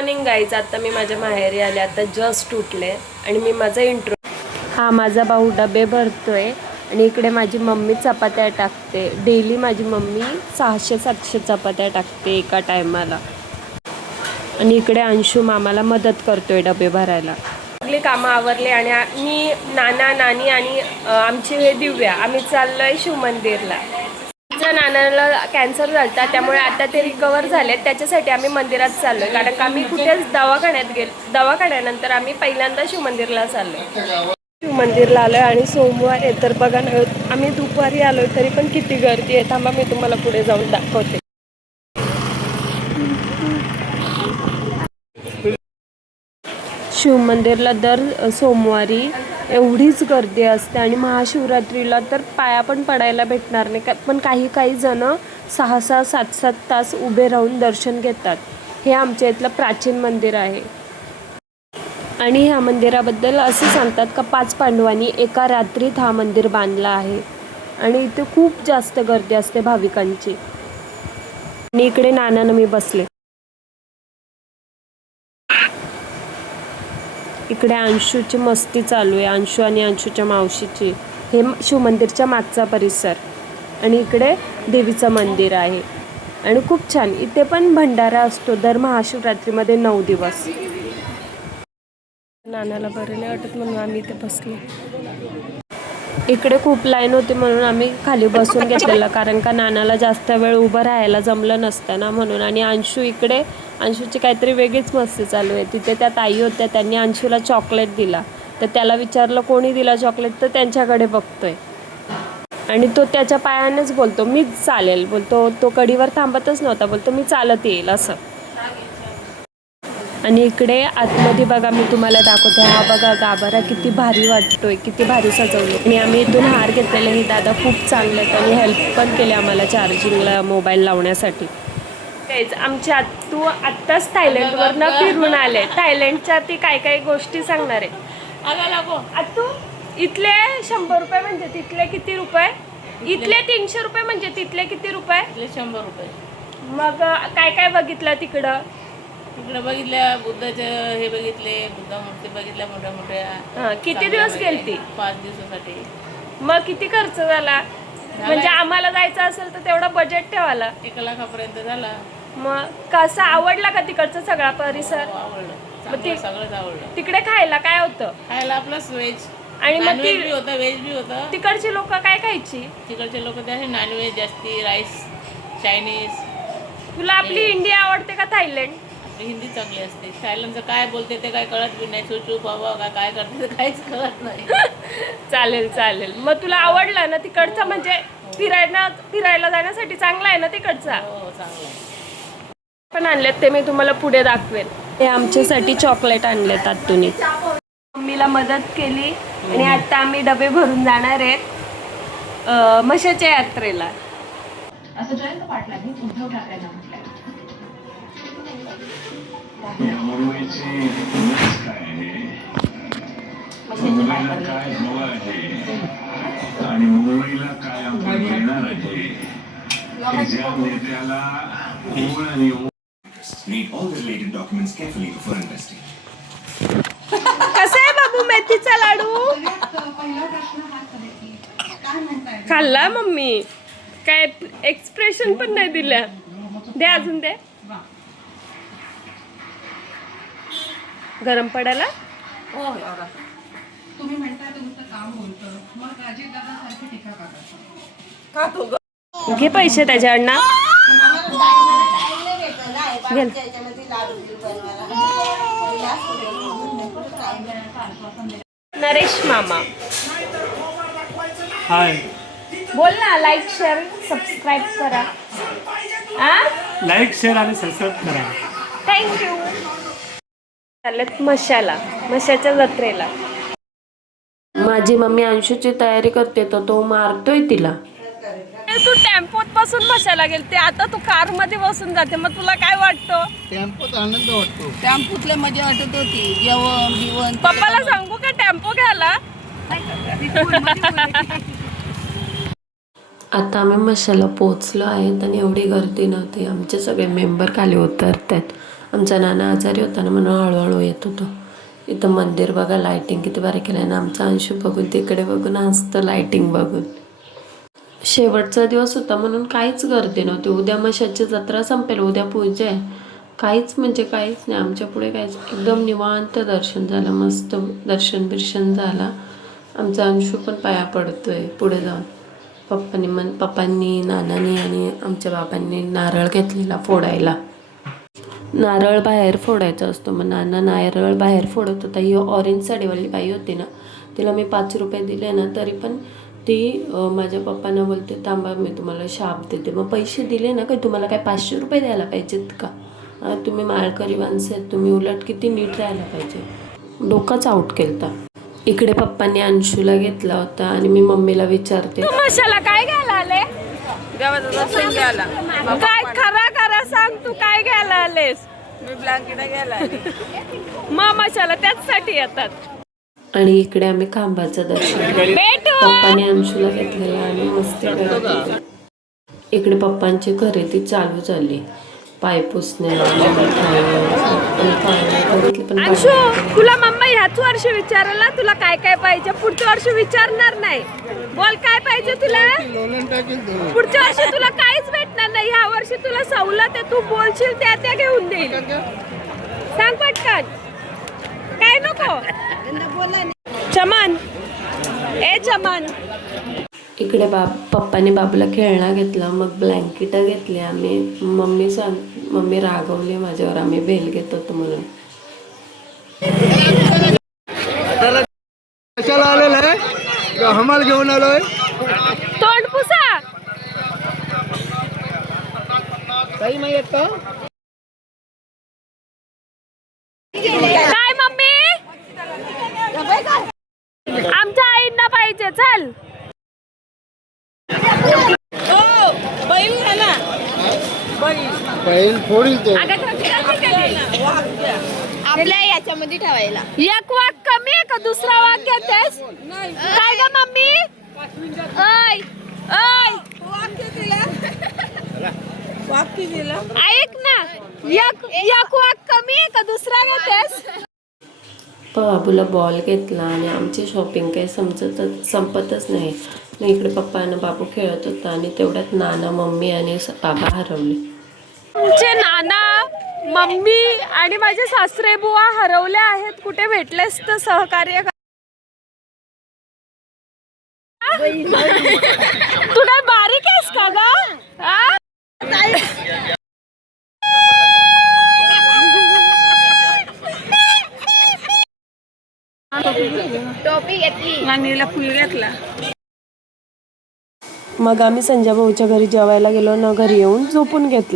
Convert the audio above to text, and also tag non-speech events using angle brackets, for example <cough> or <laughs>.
Morning guys आता मी माझ्या माहेरी आले. आता जस्ट उठले आणि मी माझा इंट्रो हा माझा भाऊ डबे भरतोय आणि इकडे माझी मम्मी चपात्या टाकते. डेली माझी मम्मी सहाशे सातशे चपात्या टाकते एका टायमाला आणि इकडे अंशू मामाला मदत करतोय डबे भरायला. सगळी कामं आवरले आणि मी नाना नानी आणि आमची हे दिव्या आम्ही चाललोय शिवमंदिरला जण नानाला कॅन्सर झाला त्यामुळे आता ते रिकवर झाले त्याच्यासाठी आम्ही मंदिरात चाललोय. कारण का आम्ही कुठेच दवाखान्यात गेलो दवाखान्यानंतर आम्ही पहिल्यांदा शिवमंदिरला चाललो शिवमंदिरला आलोय आणि सोमवार आहे तर बघा ना आम्ही दुपारी आलो तरी पण किती गर्दी आहे. थांबा मी तुम्हाला पुढे जाऊन दाखवते. शिवमंदिरला दर सोमवारी एवढीच गर्दी असते आणि महाशिवरात्रीला तर पाया पण पडायला भेटणार नाही. का पण काही काही जणं सहा सहा सात सात तास उभे राहून दर्शन घेतात. हे आमच्या इथलं प्राचीन मंदिर आहे. आणि ह्या मंदिराबद्दल असं सांगतात का पाच पांडवांनी एका रात्रीत हा मंदिर बांधला आहे. आणि इथे खूप जास्त गर्दी असते भाविकांची. आणि इकडे नानानं मी बसले. इकडे अंशूची मस्ती चालू आहे अंशू आणि अंशूच्या मावशीची. हे शिवमंदिरच्या मागचा परिसर. आणि इकडे देवीचं मंदिर आहे. आणि खूप छान. इथे पण भंडारा असतो. दर महाशिवरात्रीमध्ये नऊ दिवस. नानाला बरं नाही वाटत म्हणून आम्ही इथे बसलो. इकडे खूप लाईन होती म्हणून आम्ही खाली बसून घेतलेलं. कारण का नानाला जास्त वेळ उभं राहायला जमलं नसतं ना म्हणून. आणि अंशू इकडे अंशूची काहीतरी वेगळीच मस्ती चालू आहे. तिथे त्या ताई होत्या त्यांनी अंशूला चॉकलेट दिला. तर त्याला विचारलं कोणी दिला चॉकलेट तर त्यांच्याकडे बघतोय. आणि तो त्याच्या पायानेच बोलतो मीच चालेल. बोलतो तो कडीवर थांबतच नव्हता. बोलतो मी चालत येईल असं. आणि इकडे आतमध्ये बघा मी तुम्हाला दाखवते. हा बघा गाभारा किती भारी वाटतोय किती भारी सजवले आणि आम्ही इथून हार घेतलेले. हे दादा खूप चांगले आहेत आणि हेल्प पण केले आम्हाला चार्जिंगला मोबाईल लावण्यासाठी. तेच तू आत्ताच थायलंडवरनं फिरून आले. थायलंडच्या ती काय काय गोष्टी सांगणार आहे. आतू इथले शंभर रुपये म्हणजे तिथले किती रुपये? इथले. तीनशे रुपये म्हणजे तिथले किती रुपये? शंभर रुपये. मग काय काय बघितलं तिकडं? इकडे बघितल्या बुद्धाचे हे बघितले बुद्धा मूर्ती बघितल्या मोठ्या मोठ्या. हा, किती दिवस गेलती? पाच दिवसासाठी. मग किती खर्च झाला? म्हणजे आम्हाला जायचं असेल तर तेवढा बजेट ठेवाला एक लाखापर्यंत झाला. मग कसं आवडला का तिकडचा सगळा परिसर? हो, आवडलं. मग ते- चांगलं सगळंच आवडलं. तिकडे खायला काय होतं? खायला प्लस व्हेज. आणि मग नॉनव्हेज ती बी होतं व्हेज बी होतं. तिकडची लोक काय खायची? तिकडचे लोक ते असे नॉनव्हेज जास्ती राईस चायनीज तुला आपली इंडिया आवडते का थायलंड आपली हिंदी चांगली असते. थायलंडचं काय बोलते ते काय कळत बी नाही. चुचू बाबा काय काय करते ते काहीच कळत नाही. <laughs> चालेल चालेल. मग तुला आवडलं ना तिकडचं? म्हणजे फिरायला फिरायला जाण्यासाठी चांगला आहे ना तिकडचा? हो चांगलं आहे. पण आणलेत ते मी तुम्हाला पुढे दाखवेन. हे आमच्यासाठी चॉकलेट आणलेत आत्तुनी मम्मीला मदत केली आणि आता आम्ही डबे भरून जाणार आहेत अं, म्हशाच्या यात्रेला. असं जयंत पाटलांनी उद्धव ठाकरेंना या मुंबईची काय आहे? मुंबईला काय हवं आहे? आणि मुंबईला काय आपण घेणार आहे? ज्या नेत्याला ओळ आणि Read all the related documents carefully before investing. कसं आहे बाबू मेथीचा लाडू? खाल्ला मम्मी. काय एक्सप्रेशन पण नाही दिल्या. दे अजून दे. गरम पडायला? तुम्ही म्हणताय तुमचं काम होतं. मग अजितदादा सारखी टीका करतात. घे पैसे त्याच्याकडनं घे नरेश मामा. हाय. बोल ना लाईक शेअर सबस्क्राईब करा. आ? लाईक शेअर आणि सबस्क्राईब करा. थँक्यू चालत मशाला मशाच्या जत्रेला. माझी मम्मी अंशूची तयारी करते तर तो मारतोय तिला. तू टेम्पोत बसून मशाला गेलते. आता तू कारमध्ये बसून जाते. मग तुला काय वाटतं? टेम्पोत आनंद वाटतो. टॅम्पूतल्या मजा वाटत होती. जेवण बिवण पप्पाला सांगू का टेम्पो घ्यायला? आता आम्ही मशाला पोचलो आहेत आणि एवढी गर्दी नव्हती. आमचे सगळे मेंबर खाली उतरतात. आमचा नाना आजारी होता ना म्हणून हळूहळू येत होतो. इथं मंदिर बघा लाईटिंग किती बारीक केलं आहे ना. आमचा अंशू बघून तिकडे बघून हसतं लाईटिंग बघून. शेवटचा दिवस होता म्हणून काहीच गर्दी नव्हती. उद्या मशाची जत्रा संपेल उद्या पूजा आहे. काहीच म्हणजे काहीच नाही. आमच्या पुढे काहीच एकदम निवांत दर्शन झालं मस्त दर्शन बिर्शन झाला. आमचा अंशू पण पाया पडतोय पुढे जाऊन. पप्पांनी मन पप्पांनी नानांनी आणि आमच्या बाबांनी नारळ घेतलेला फोडायला. नारळ बाहेर फोडायचा असतो. मग नाना नारळ बाहेर फोडत होता. ही ऑरेंज साडीवाली बाई होती ना तिला मी पाच रुपये दिले ना तरी पण ती माझ्या पप्पांना बोलते थांबा मी तुम्हाला शाप देते. मग पैसे दिले ना काय तुम्हाला काय पाचशे रुपये द्यायला पाहिजेत का? तुम्ही माळकरी माणसं आहेत. तुम्ही उलट किती नीट राहायला पाहिजे. डोकाच आउट केलता. इकडे पप्पांनी अंशूला घेतला होता आणि मी मम्मीला विचारते मशाला काय घ्यायला आले? काय खरा खरा सांग काय आलेस. मी ब्लँकेट घ्यायला मग मशाला त्याचसाठी येतात. आणि इकडे आम्ही खांबाचं दर्शन पप्पाने अंशूला घेतलेला आणि मस्ती करत. इकडे पप्पांची खरेदी चालू झाली. पाय पुसणे अंशू तुला मम्मा ह्याच वर्षी विचारला तुला काय काय पाहिजे? पुढच्या वर्षी विचारणार नाही. बोल काय पाहिजे तुला? पुढच्या वर्षी तुला ह्या वर्षी तुला सवलत आहे तू बोलशील त्या त्या घेऊन देईल. सांग पटकन. काय नको? चमन. ए चमन. इकडे बाब पप्पाने बाबूला खेळणा घेतला मग ब्लँकेट घेतली आम्ही मम्मी सांग मम्मी रागवली माझ्यावर आम्ही भेल घेत होतो म्हणून. कशाला आलेला आहे? हमाल घेऊन आलोय? तोंड पुसा काही नाही येत का? काय मम्मी? आमच्या आईंना पाहिजे चल. बैल फोडील तो. आपल्या याच्यामध्ये ठेवायला. एक वाघ कमी आहे का? दुसरा वाघ घेतेस? काय ग मम्मी? ऐ ऐ. ऐक ना एक एक वाघ कमी आहे का? दुसरा घेतेस बाबूला बॉल घेतला आणि आमची शॉपिंग काही समजतच संपतच नाही. मग इकडे पप्पा आणि बाबू खेळत होता आणि तेवढ्यात नाना मम्मी आणि बाबा हरवले. तुमचे नाना मम्मी आणि माझे सासरे बुवा हरवले आहेत. कुठे भेटलेस तर सहकार्य कर. तू काय बारीक आहेस का ग? मग आम्ही संजय भाऊच्या घरी जेवायला गेलो ना घरी येऊन झोपून घेतलं.